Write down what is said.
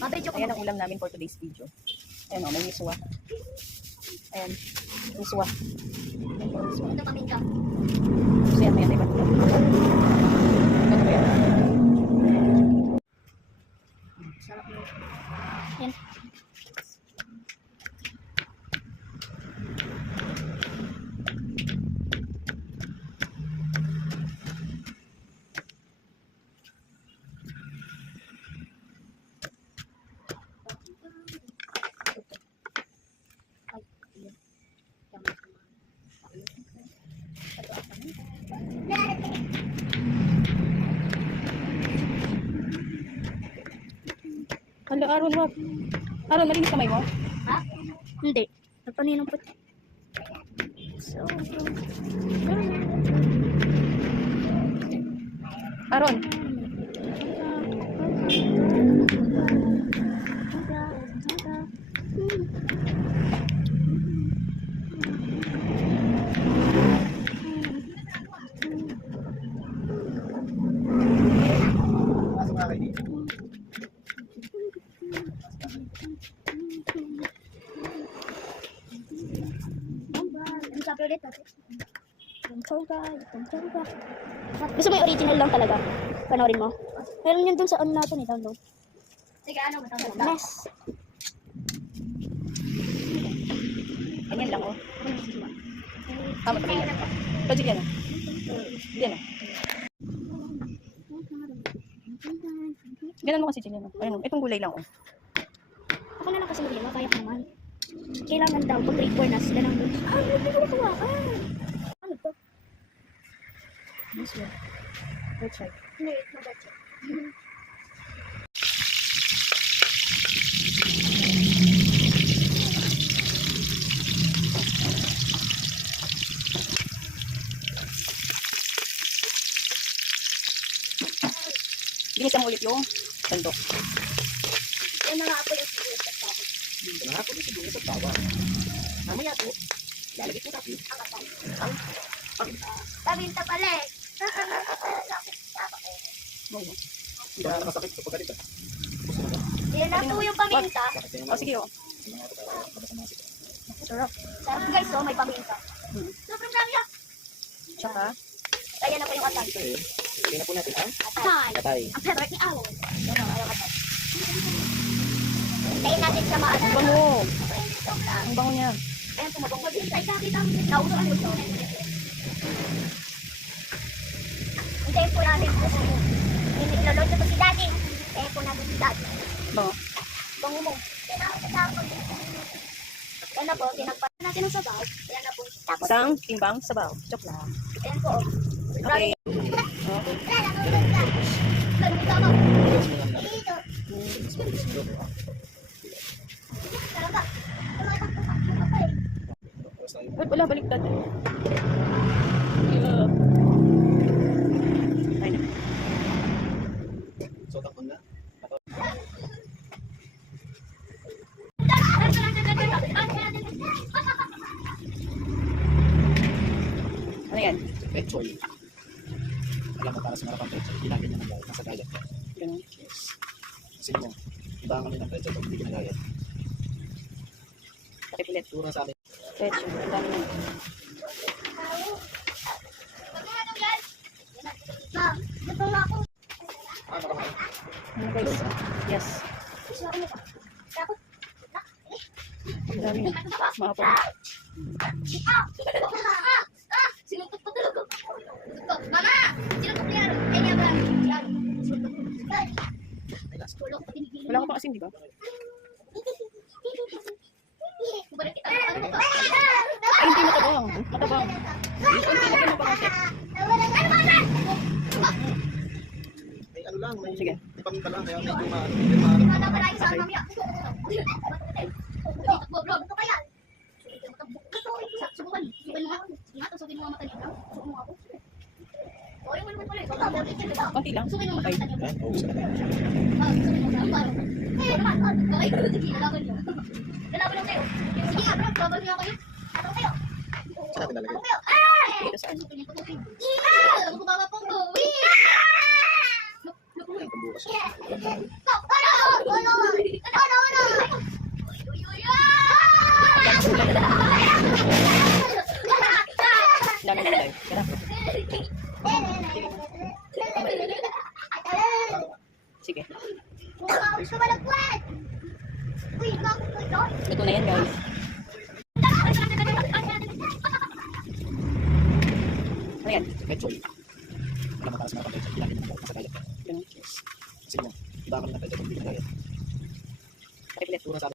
Ayan ang ulam namin for today's video. Ayan o, may miswa. Ayan, miswa. Ito paminta. So yan, may iba. Ito yan. Sarap mo. Yan. Hala, Aaron, wag. Aaron, malinis kamay mo? Ha? Hindi. Nagpaninong po. So, Aaron. gusto mo yung original lang talaga? Panoorin mo? Meron yun dun sa ano natin eh, download. Sige, ano ba? Mess. Ganyan lang o. Tama pa kanya. Ito, dyan o. Dyan o. Ganun mo kasi dyan o. Ayun o. Itong gulay lang o. Ako na lang kasi mag-iwa, kaya ko naman. Kailangan daw, pag grade 4 na sila nang hindi ko nakuhaan. Ano to? This one. Let's try. Hindi, mabatch. Ginisan mo ulit yung sandok. Yung mga apo yung siguro sa tao. Mga ako yung siguro sa tawa. Mamaya po, lalagay po natin. Paminta pala eh. Hindi na nakasakit sa pagkalita. Yan na po yung paminta. O sige o. Sarap. Sarap guys, oh, may paminta. Sobrang dami ah. Tsaka, Ayan na po yung atay. tingnan na po natin ang Atay. katay. Ang favorite ni Awon. Yan o, ayaw atay. Tayin natin sa maano. Ang bango. Ang bango niya. Ayan, tumabong. Ay, kakita mo. Nauso ang gusto. Hintayin po natin po. Hindi niloloto po si Daddy. Hintayin po natin si Daddy. Bango. Bango mo. Yan na po, tinagpasan natin ang sabaw. Yan na po. Tapos, Isang timbang sabaw. Chok lang. ayan po. Okay. Okay. Ay, wala, baliktad. Ay na. So, takon na. Ano yan? Pechoy. Alam mo, para sa marapang pechoy, ginagyan niya ng diet. Nasa diet ka. Ganun. Yes. Kasi mo, ibangan niya ng pechoy pag hindi ginagayat. Pakipilit. Tura sa amin. Pecho. Ang dami na. Gusto na ako. Ano guys? Yes. Ang dami na. Mga po. Sinutok pa talaga. Mama! Sinutok niya. Kanya ba? Yan. Tulong pa tinigil. Wala ko pa kasi, di ba? Balik kita. Ano ba? Ay, hindi matabang. Matabang. Hindi na pa kasi. May ano lang, may, Sige. may paminta lang, kaya medyo Mana pa lang sa mamaya. Ito kaya. Subukan. Subukan mo ako. Sige nga, subukan mo ang mata niya. Subukan mo ako. O, yung ano pala. Konti lang. Subukan mo ang Okay. mata niya. Yan, oo, sa kanila. Subukan mo ang mata niya. Okay, sige, lalaban niyo. Lalaban lang kayo. Sige nga, bro, laban niyo kayo. Ano kayo? Saan natin lalagay? Ano kayo? Ah! Dito saan? Subukan niyo ito. Ah! Baba po ko. Yan, pambukas. Ano? Dami na tayo. Tara. Sige. Luto na yan, guys. Ano yan? Ketchup. Alam mo para sa mga kapatid, ilagay niya ng bawang sa diet. Ganun. Kasi mo, iba kami ng diet, hindi na diet. Triplet. Puro sa